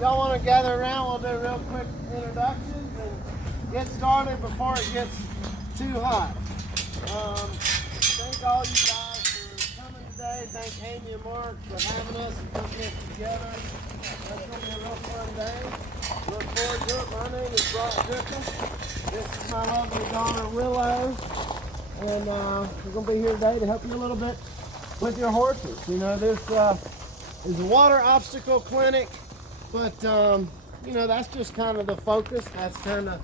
y'all want to gather around, we'll do real quick introductions and get started before it gets too hot. Thank all you guys for coming today. Thank Amy and Mark for having us and putting this together. That's going to be a real fun day. Look forward to it. My name is Brock Griffith. This is my lovely daughter Willow. And we're going to be here today to help you a little bit with your horses. You know, this is a water obstacle clinic, but you know, that's just kind of the focus. That's kind of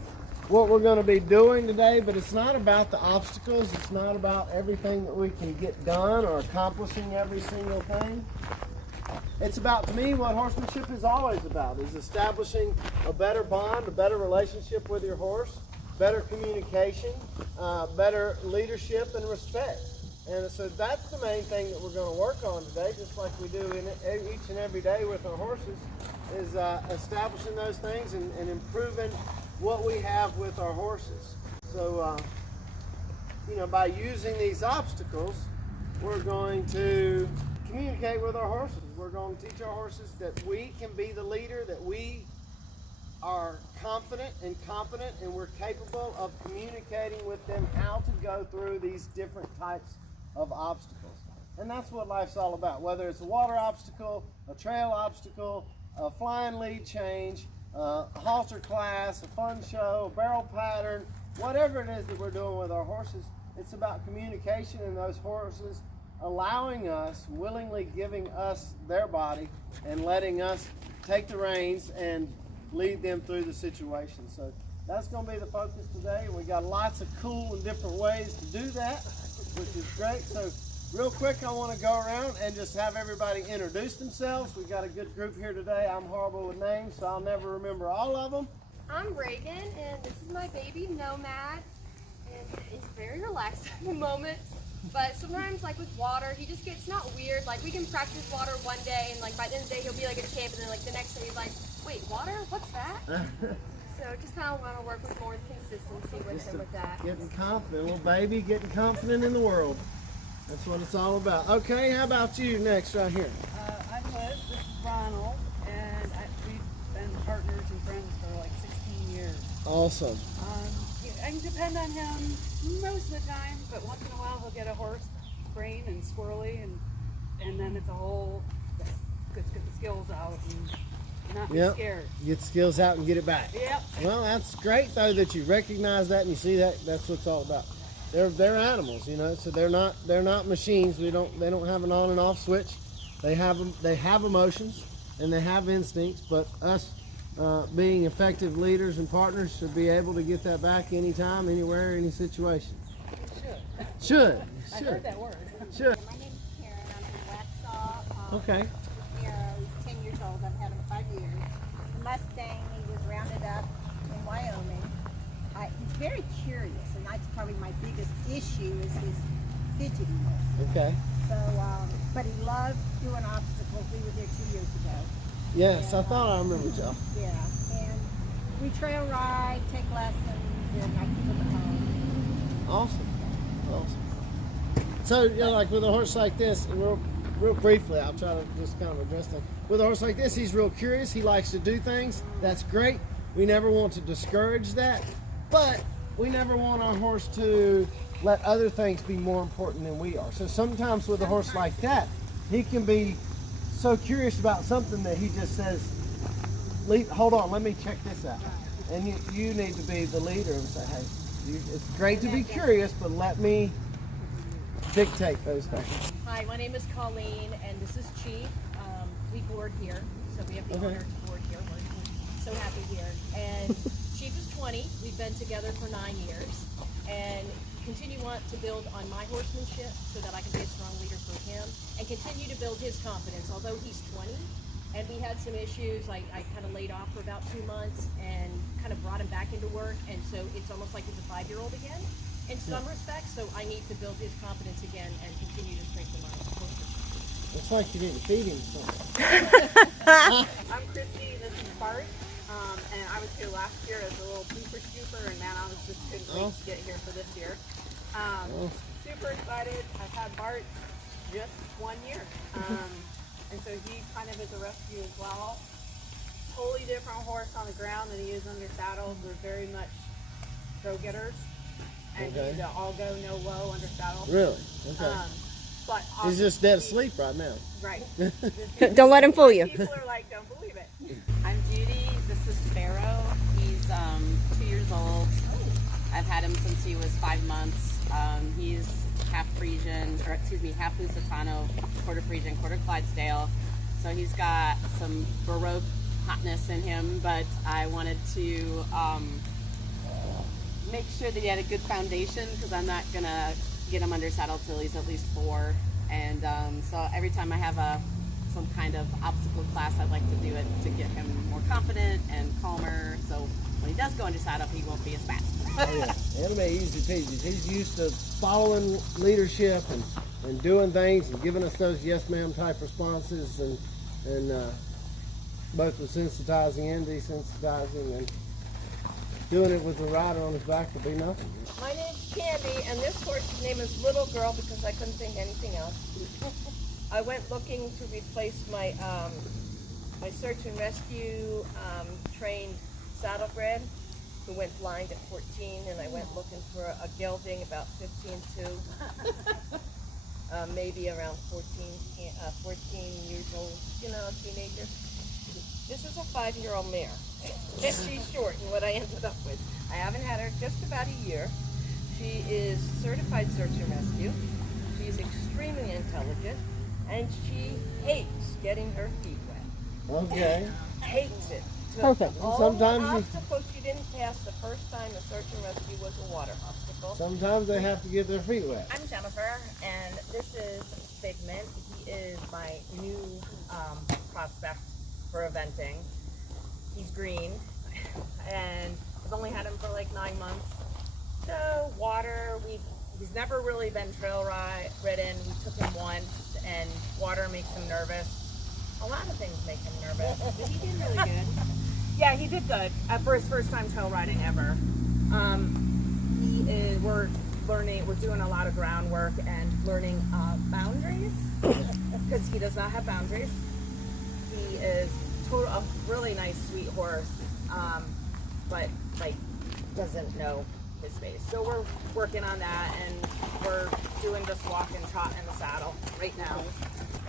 what we're going to be doing today, but it's not about the obstacles. It's not about everything that we can get done or accomplishing every single thing. It's about, to me, what horsemanship is always about, is establishing a better bond, a better relationship with your horse, better communication, better leadership and respect. And so that's the main thing that we're going to work on today, just like we do in each and every day with our horses, is establishing those things and improving what we have with our horses. So, you know, by using these obstacles, we're going to communicate with our horses. We're going to teach our horses that we can be the leader, that we are confident and competent, and we're capable of communicating with them how to go through these different types of obstacles. And that's what life's all about, whether it's a water obstacle, a trail obstacle, a flying lead change, a halter class, a fun show, a barrel pattern, whatever it is that we're doing with our horses. It's about communication and those horses allowing us, willingly giving us their body and letting us take the reins and lead them through the situation. So that's going to be the focus today. We got lots of cool and different ways to do that, which is great. So real quick, I want to go around and just have everybody introduce themselves. We've got a good group here today. I'm horrible with names, so I'll never remember all of them. I'm Reagan, and this is my baby, Nomad, and he's very relaxed at the moment. But sometimes, like with water, he just gets not weird. Like we can practice water one day, and like by the end of the day, he'll be like a champ, and then like the next day, he's like, "Wait, water? What's that?" So just kind of want to work with more consistency with him with that. Getting confident, little baby, getting confident in the world. That's what it's all about. Okay, how about you next right here? I'm Liz, this is Ronald, and we've been partners and friends for like 16 years. Awesome. I can depend on him most of the time, but once in a while he'll get a horse brain and squirrely, and then it's a whole, let's get the skills out and not be scared. Get the skills out and get it back. Yep. Well, that's great though that you recognize that and you see that. That's what it's all about. They're animals, you know, so they're not machines. They don't have an on and off switch. They have emotions and they have instincts, but us being effective leaders and partners should be able to get that back anytime, anywhere, any situation. Should. I heard that word. Should. My name is Karen. I'm from Waxhaw. Okay. He's 10 years old. I've had him 5 years. The Mustang, he was rounded up in Wyoming. He's very curious, and that's probably my biggest issue is his fidgetiness. Okay. So, but he loved doing obstacles. We were there 2 years ago. Yes, And, I thought I remembered y'all. Yeah, and we trail ride, take lessons, and I keep him at home. Awesome. So, you know, like with a horse like this, and real briefly, I'll try to just kind of address that. With a horse like this, he's real curious. He likes to do things. That's great. We never want to discourage that, but we never want our horse to let other things be more important than we are. So sometimes with a horse like that, he can be so curious about something that he just says, hold on, let me check this out. And you need to be the leader and say, hey, it's great to be curious, but let me dictate those things. Hi, my name is Colleen, and this is Chief. We board here, so we have the honor to board here. We're so happy here. And Chief is 20. We've been together for 9 years, and want to build on my horsemanship so that I can be a strong leader for him, and continue to build his confidence. Although he's 20, and we had some issues, I kind of laid off for about 2 months and kind of brought him back into work, and so it's almost like he's a 5-year-old again in some respects. So I need to build his confidence again and continue to strengthen my horsemanship. Looks like you didn't feed him something. I'm Christy, this is Bart, and I was here last year as a little pooper scooper, and man, I was just couldn't wait to get here for this year. Super excited. I've had Bart just 1 year, and so he kind of is a rescue as well. Totally different horse on the ground than he is under saddle. They're very much go-getters. And Okay. he's an all-go, no-low under saddle. Really? Okay. But He's just dead asleep right now. right. Don't let him fool you. People are like, don't believe it. I'm Judy. This is Sparrow. He's 2 years old. I've had him since he was 5 months. He's half Frisian, or excuse me, half Lusitano, quarter Frisian, quarter Clydesdale. So he's got some Baroque hotness in him, but I wanted to make sure that he had a good foundation because I'm not gonna get him under saddle till he's at least 4. And so every time I have some kind of obstacle class, I'd like to do it to get him more confident and calmer. So when he does go under saddle, he won't be as fast. Oh, yeah. It'll be easy peasy. He's used to following leadership and doing things and giving us those yes ma'am type responses and both with sensitizing and desensitizing, and doing it with the rider on his back will be nothing. My name's Candy, and this horse's name is Little Girl because I couldn't think anything else. I went looking to replace my my search and rescue trained saddlebred who went blind at 14, and I went looking for a gelding about 15 too, maybe around 14 years old, you know, a teenager. This is a 5-year-old mare. She's short, and what I ended up with. I haven't had her just about a year. She is certified search and rescue. She's extremely intelligent, and she hates getting her feet wet. Okay. Hates it. Perfect. All Sometimes the you- obstacles she didn't pass the first time the search and rescue was a water obstacle. Sometimes they have to get their feet wet. I'm Jennifer, and this is Figment. He is my new prospect for eventing. He's green, and I've only had him for like 9 months. So water, he's never really been trail ridden. We took him once, and water makes him nervous. A lot of things make him nervous. But he did really good. Yeah, he did good for his first time trail riding ever. We're doing a lot of groundwork and learning boundaries because he does not have boundaries. He is a really nice, sweet horse, but like doesn't know his space. So we're working on that, and we're doing just walk and trot in the saddle right now.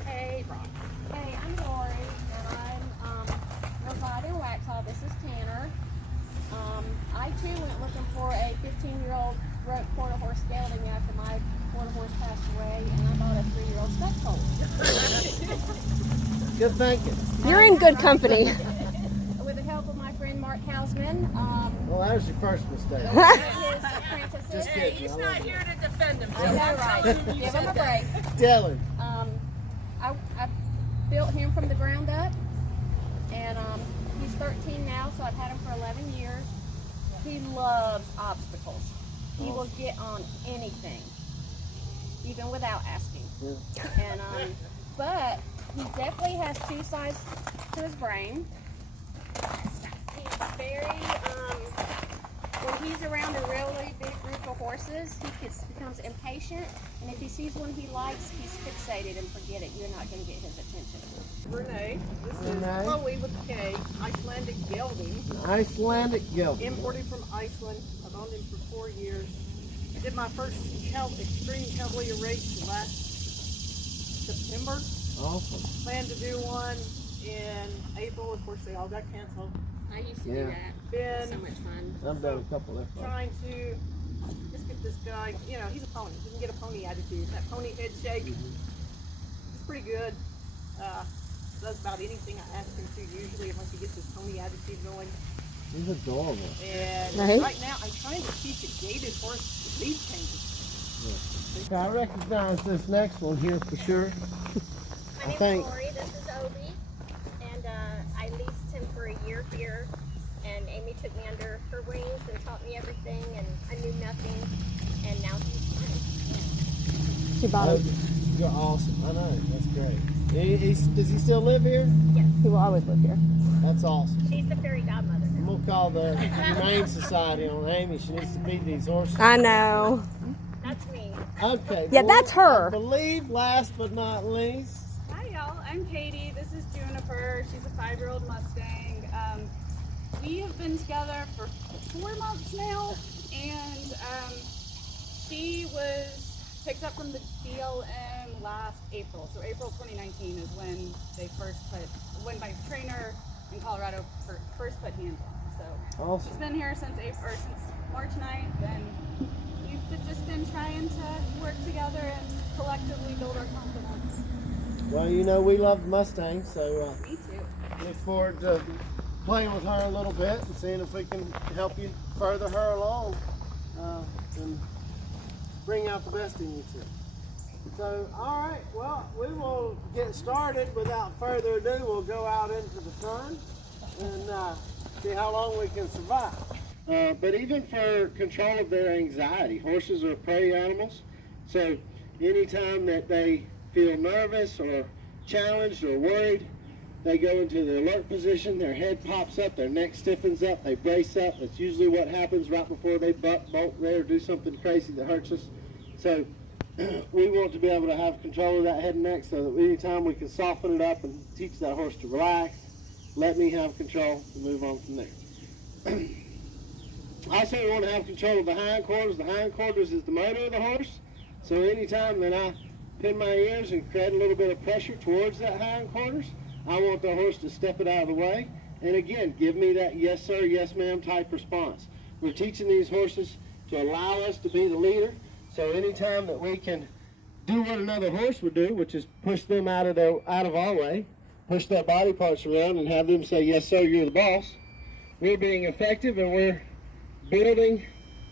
Hey, Brock. Hey, I'm Lori, and I'm providing Waxhaw. This is Tanner. I too went looking for a 15-year-old broke quarter horse gelding after my quarter horse passed away, and I bought a 3-year-old stuck colt. Good thinking. You're in good company. With the help of my friend Mark Hausman, Well, that was your first mistake. his apprentices. Just kidding. He's I love not you. here to defend himself. I know, right? Give him a break. Tell him. I built him from the ground up, and he's 13 now, so I've had him for 11 years. He loves obstacles. He will get on anything, even without asking. And but he definitely has 2 sides to his brain. He's very when he's around a really big group of horses, he becomes impatient, and if he sees one he likes, he's fixated and forget it. You're not going to get his attention. Renee. This is Renee. Chloe with a K. Icelandic gelding. Icelandic gelding. Imported from Iceland. I've owned him for 4 years. I did my first extreme cavalier race last September. Awesome. Planned to do one in April. Of course, they all got canceled. I used to Yeah. do that. Been So much fun. I've done a couple there. trying to just get this guy, you know, he's a pony. He can get a pony attitude. That pony head shake, it's pretty good. Does about anything I ask him to usually, unless he gets his pony attitude going. He's adorable. And Right. right now, I'm trying to teach a gaited horse to lead changes. I recognize this next one here for sure. My I name's think- Lori, this is Obi, and I leased him for a year here, and Amy took me under her wings and taught me everything, and I knew nothing, and now he's mine. She bought him. You're awesome. I know. That's great. Does he still live here? Yes, He will always live here. That's awesome. she's the fairy godmother I'm now. gonna call the Humane Society on Amy. She needs to feed these horses. I know. That's me. Okay. Yeah, well, that's her. I believe last but not least. Hi y'all, I'm Katie. This is Juniper. She's a 5-year-old Mustang. We have been together for 4 months now, and she was picked up from the DLM last April. So April 2019 is when when my trainer in Colorado first put hands on her. So Awesome. she's been here since March 9th, and we've just been trying to work together and collectively build our confidence. Well, you know, we love the Mustang, so Me too. look forward to playing with her a little bit and seeing if we can help you further her along and bring out the best in you too. So, all right, well, we will get started. Without further ado, we'll go out into the sun and see how long we can survive. But even for control of their anxiety, horses are prey animals. So anytime that they feel nervous or challenged or worried, they go into the alert position, their head pops up, their neck stiffens up, they brace up. That's usually what happens right before they butt, bolt, rear, or do something crazy that hurts us. So we want to be able to have control of that head and neck so that anytime we can soften it up and teach that horse to relax, let me have control and move on from there. Also, we want to have control of the hindquarters. The hindquarters is the motor of the horse. So anytime that I pin my ears and create a little bit of pressure towards that hindquarters, I want the horse to step it out of the way. And again, give me that yes sir, yes ma'am type response. We're teaching these horses to allow us to be the leader. So anytime that we can do what another horse would do, which is push them out of our way, push their body parts around and have them say, yes sir, you're the boss, we're being effective and we're building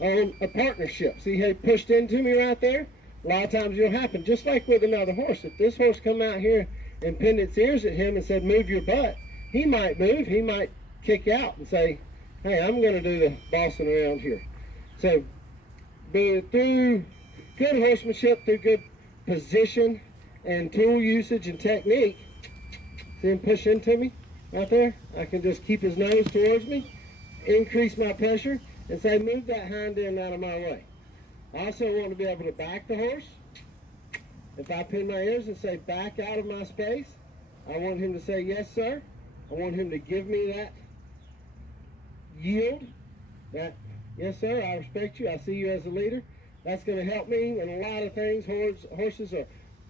on a partnership. See how he pushed into me right there? A lot of times it'll happen, just like with another horse. If this horse come out here and pinned its ears at him and said, move your butt, he might move, he might kick out and say, hey, I'm going to do the bossing around here. So through good horsemanship, through good position and tool usage and technique, see him push into me right there? I can just keep his nose towards me, increase my pressure, and say, move that hind end out of my way. I also want to be able to back the horse. If I pin my ears and say, back out of my space, I want him to say, yes, sir. I want him to give me that yield, that, yes, sir, I respect you. I see you as a leader. That's going to help me in a lot of things. Horses are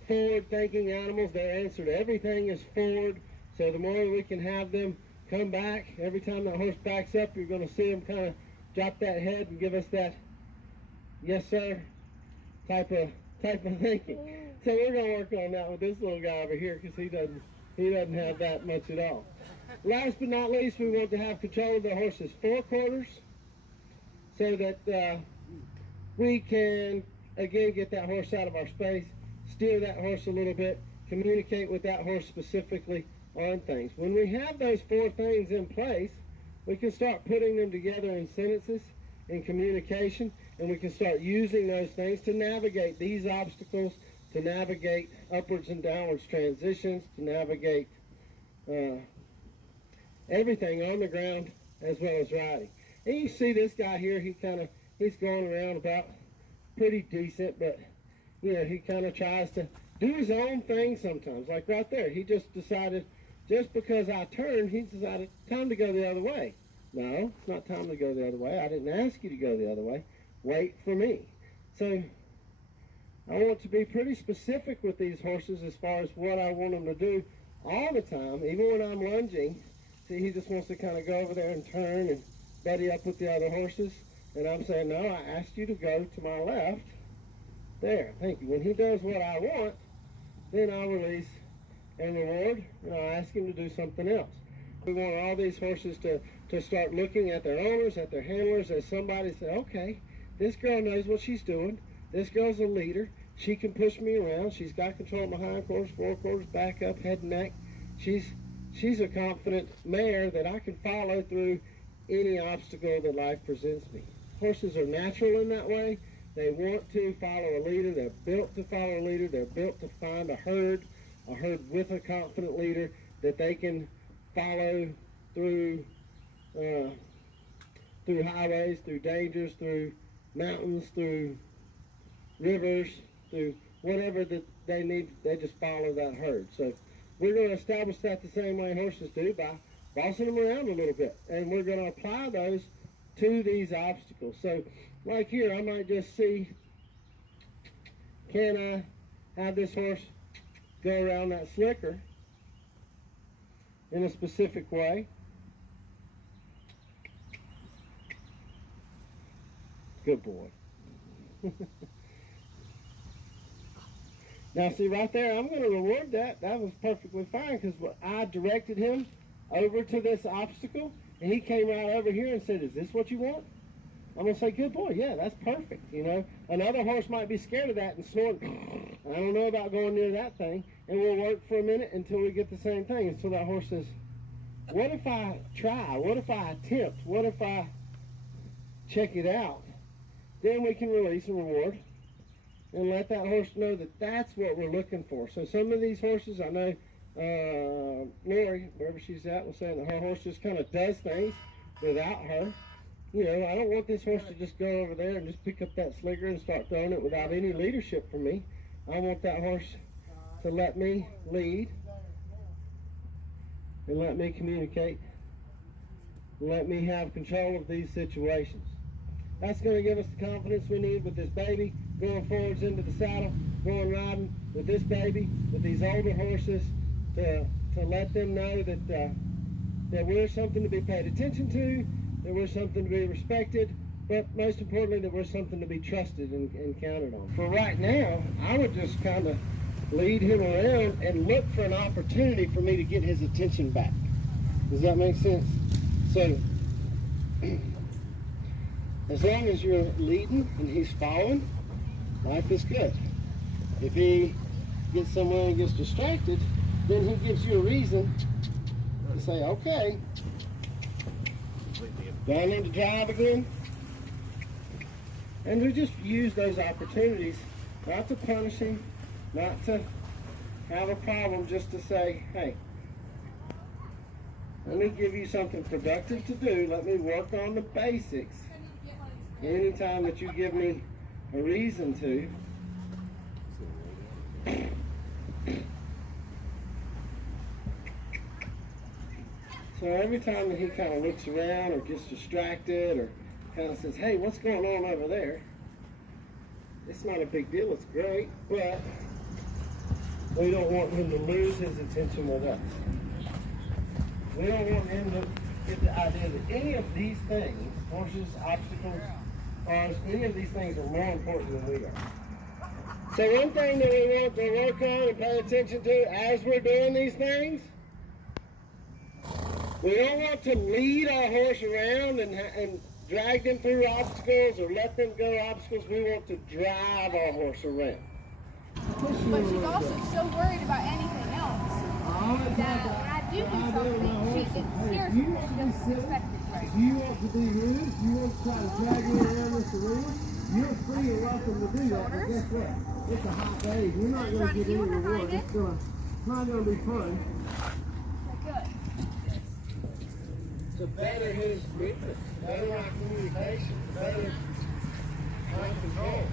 forward-thinking animals. Their answer to everything is forward. So the more we can have them come back, every time that horse backs up, you're going to see them kind of drop that head and give us that yes sir type of thinking. So we're going to work on that with this little guy over here because he doesn't have that much at all. Last but not least, we want to have control of the horse's forequarters so that we can again get that horse out of our space, steer that horse a little bit, communicate with that horse specifically on things. When we have those 4 things in place, we can start putting them together in sentences, in communication, and we can start using those things to navigate these obstacles, to navigate upwards and downwards transitions, to navigate everything on the ground as well as riding. And you see this guy here, he's going around about pretty decent, but you know, he kind of tries to do his own thing sometimes. Like right there, he just decided, just because I turned, he decided, time to go the other way. No, it's not time to go the other way. I didn't ask you to go the other way. Wait for me. So I want to be pretty specific with these horses as far as what I want them to do all the time, even when I'm lunging. See, he just wants to kind of go over there and turn and buddy up with the other horses. And I'm saying, no, I asked you to go to my left. There, thank you. When he does what I want, then I'll release and reward, and I'll ask him to do something else. We want all these horses to start looking at their owners, at their handlers, as somebody say, okay, this girl knows what she's doing. This girl's a leader. She can push me around. She's got control of my hindquarters, forequarters, back up, head and neck. She's a confident mare that I can follow through any obstacle that life presents me. Horses are natural in that way. They want to follow a leader. They're built to follow a leader. They're built to find a herd with a confident leader that they can follow through highways, through dangers, through mountains, through rivers, through whatever that they need. They just follow that herd. So we're going to establish that the same way horses do, by bossing them around a little bit. And we're going to apply those to these obstacles. So like here, I might just see, can I have this horse go around that slicker in a specific way? Good boy. Now see right there, I'm going to reward that. That was perfectly fine because I directed him over to this obstacle and he came right over here and said, is this what you want? I'm going to say, good boy, yeah, that's perfect. You know, another horse might be scared of that and snort. I don't know about going near that thing. And we'll work for a minute until we get the same thing. Until that horse says, what if I try? What if I attempt? What if I check it out? Then we can release a reward and let that horse know that that's what we're looking for. So some of these horses, I know Lori, wherever she's at, was saying that her horse just kind of does things without her. You know, I don't want this horse to just go over there and just pick up that slicker and start throwing it without any leadership from me. I want that horse to let me lead and let me communicate and let me have control of these situations. That's going to give us the confidence we need with this baby going forwards into the saddle, going riding with this baby, with these older horses, to let them know that that we're something to be paid attention to, that we're something to be respected, but most importantly that we're something to be trusted and counted on. For right now, I would just kind of lead him around and look for an opportunity for me to get his attention back. Does that make sense? So, as long as you're leading and he's following, life is good. If he gets somewhere and gets distracted, then he gives you a reason to say, okay, do I need to drive again? And we just use those opportunities not to punish him, not to have a problem, just to say, hey, let me give you something productive to do. Let me work on the basics. Anytime that you give me a reason to, so every time that he kind of looks around or gets distracted or kind of says, hey, what's going on over there? It's not a big deal, it's great, but we don't want him to lose his attention with us. We don't want him to get the idea that any of these things, horses, obstacles, cars, any of these things are more important than we are. So one thing that we want to work on and pay attention to as we're doing these things, we don't want to lead our horse around and drag them through obstacles or let them go obstacles. We want to drive our horse around. But she's also so worried about anything else that when I do something, she scares her and doesn't respect it right. If you want to be rude, you want to try to drag me around this arena, you're free and welcome to do that. But guess what? It's a hot day. You're not going to get any reward. It's not going to be fun. Good. To better his movement, better our communication, better our control.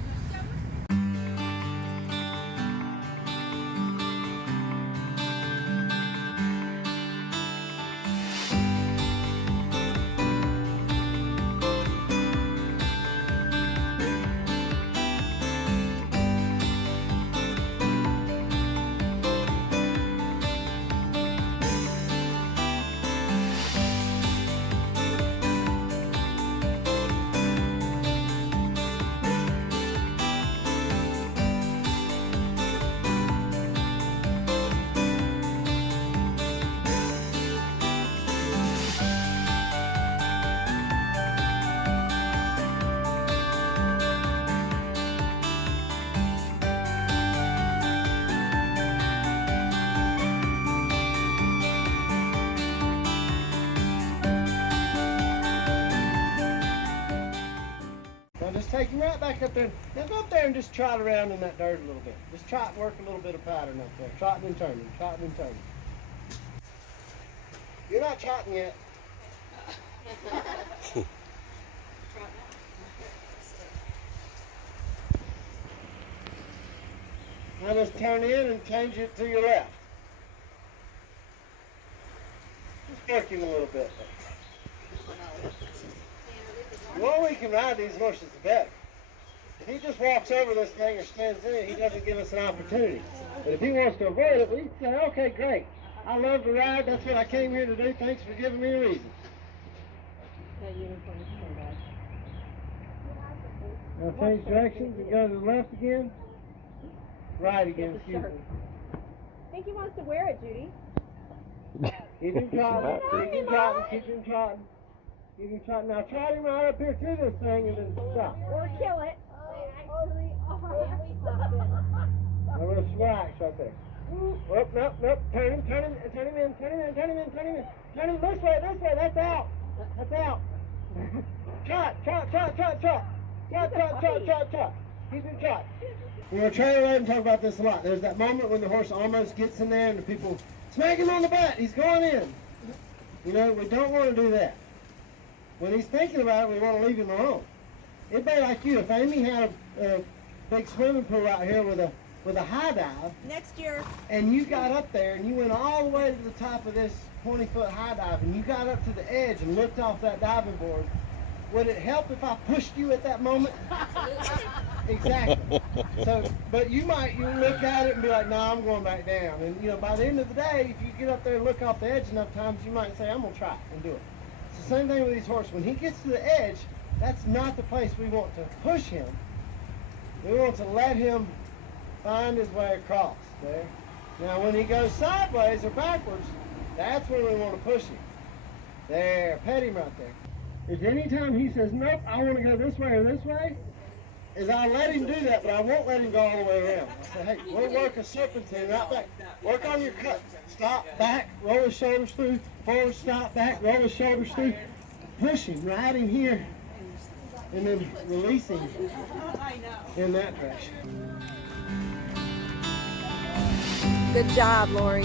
Just take him right back up there. Now go up there and just trot around in that dirt a little bit. Just trot, work a little bit of pattern up there. Trotting and turning, trotting and turning. You're not trotting yet. Now just turn in and change it to your left. Just work him a little bit. The more we can ride these horses, the better. If he just walks over this thing or stands in it, he doesn't give us an opportunity. But if he wants to avoid it, we say, okay, great. I love to ride. That's what I came here to do. Thanks for giving me a reason. Now change directions and go to the left again. Right again, excuse me. I think he wants to wear it, Judy. Keep him trotting, keep him trotting, keep him trotting. Keep him trotting. Now trot him right up here to this thing and then stop. Or kill it. A little swag right there. Oh, nope. Turn him in. Turn him this way. That's out. That's out. Trot. Keep him trot. We're going to trail around and talk about this a lot. There's that moment when the horse almost gets in there and the people smack him on the butt. He's going in. You know, we don't want to do that. When he's thinking about it, we want to leave him alone. It'd be like you if Amy had a big swimming pool out here with a high dive. Next year. And you got up there and you went all the way to the top of this 20-foot high dive and you got up to the edge and looked off that diving board. Would it help if I pushed you at that moment? Exactly. So, but you look at it and be like, no, I'm going back down. And you know, by the end of the day, if you get up there and look off the edge enough times, you might say, I'm gonna try and do it. It's the same thing with these horses. When he gets to the edge, that's not the place we want to push him. We want to let him find his way across there. Now when he goes sideways or backwards, that's when we want to push him. There, pet him right there. If anytime he says, nope, I want to go this way or this way, is I'll let him do that, but I won't let him go all the way around. I say, hey, we'll work a serpentine right back. Work on your cut. Stop, back, roll his shoulders through, forward, stop, back, roll his shoulders through. Push him, ride him here, and then release him in that direction. Good job, Lori.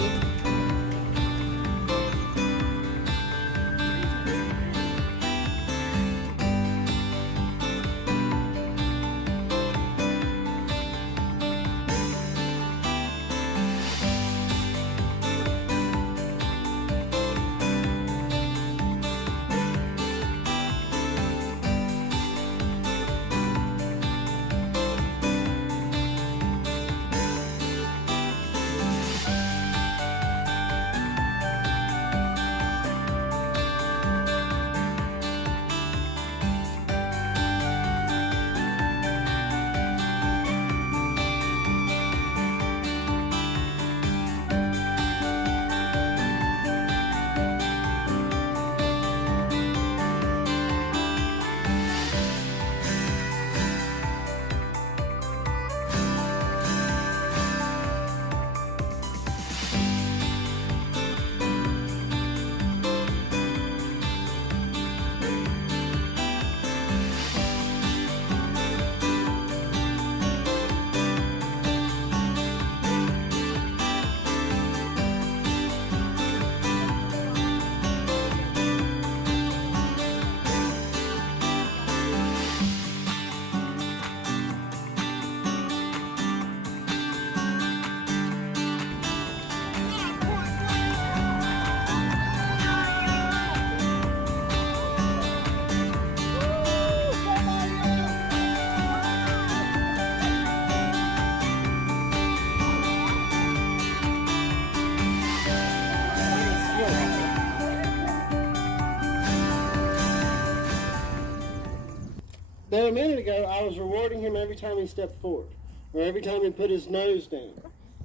Now a minute ago, I was rewarding him every time he stepped forward, or every time he put his nose down.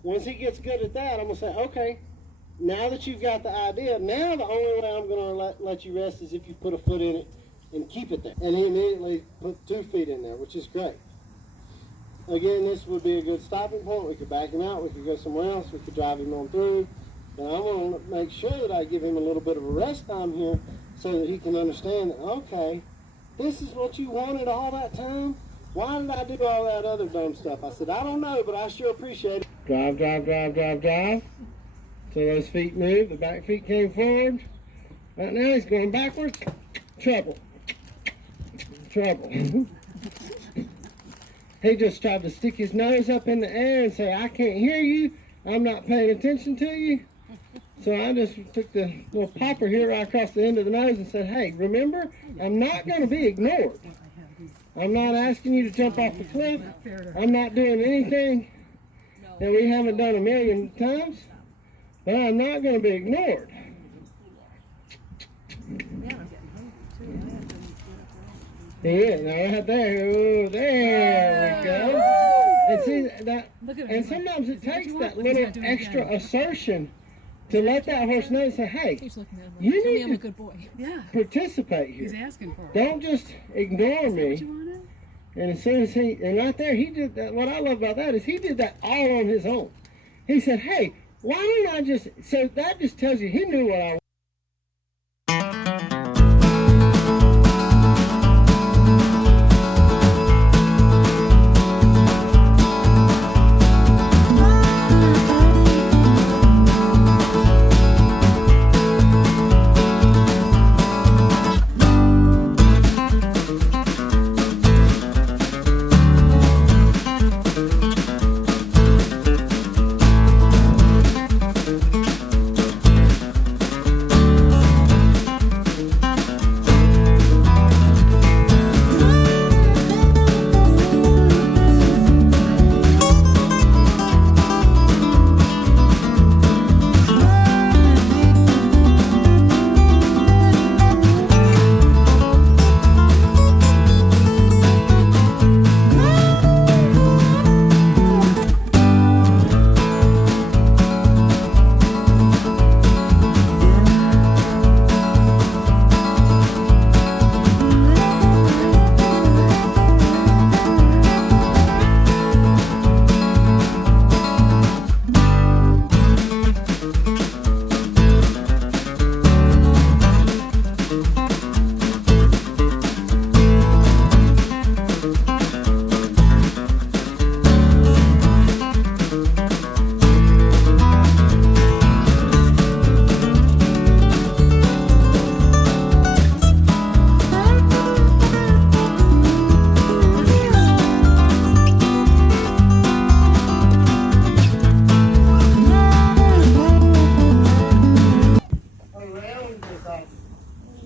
Once he gets good at that, I'm going to say, okay, now that you've got the idea, now the only way I'm going to let you rest is if you put a foot in it and keep it there. And he immediately put 2 feet in there, which is great. Again, this would be a good stopping point. We could back him out. We could go somewhere else. We could drive him on through. And I'm going to make sure that I give him a little bit of a rest time here so that he can understand that, okay, this is what you wanted all that time? Why did I do all that other dumb stuff? I said, I don't know, but I sure appreciate it. Drive, drive, drive, drive, drive. So those feet moved. The back feet came forward. Right now he's going backwards. Trouble. Trouble. He just tried to stick his nose up in the air and say, I can't hear you. I'm not paying attention to you. So I just took the little popper here right across the end of the nose and said, hey, remember, I'm not going to be ignored. I'm not asking you to jump off the cliff. I'm not doing anything that we haven't done a million times, but I'm not going to be ignored. Yeah, now right there. Oh, there we go. And see that, and sometimes it takes that little extra assertion to let that horse know and say, hey, you need to participate here. He's asking for it. Don't just ignore me. And as soon as and right there, he did that. What I love about that is he did that all on his own. He said, hey, why don't I just, so that just tells you he knew what I wanted.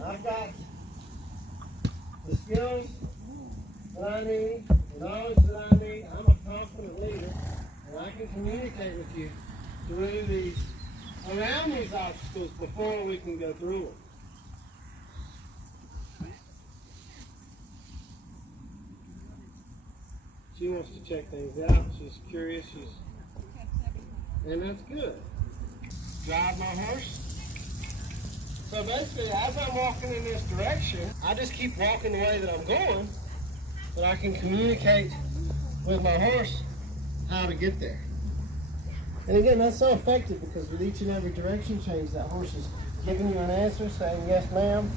I've got the skills that I need, the knowledge that I need. I'm a confident leader, and I can communicate with you through around these obstacles before we can go through them. She wants to check things out. She's curious. And that's good. Drive my horse. So basically, as I'm walking in this direction, I just keep walking the way that I'm going, but I can communicate with my horse how to get there. And again, that's so effective because with each and every direction change, that horse is giving you an answer, saying, yes, ma'am.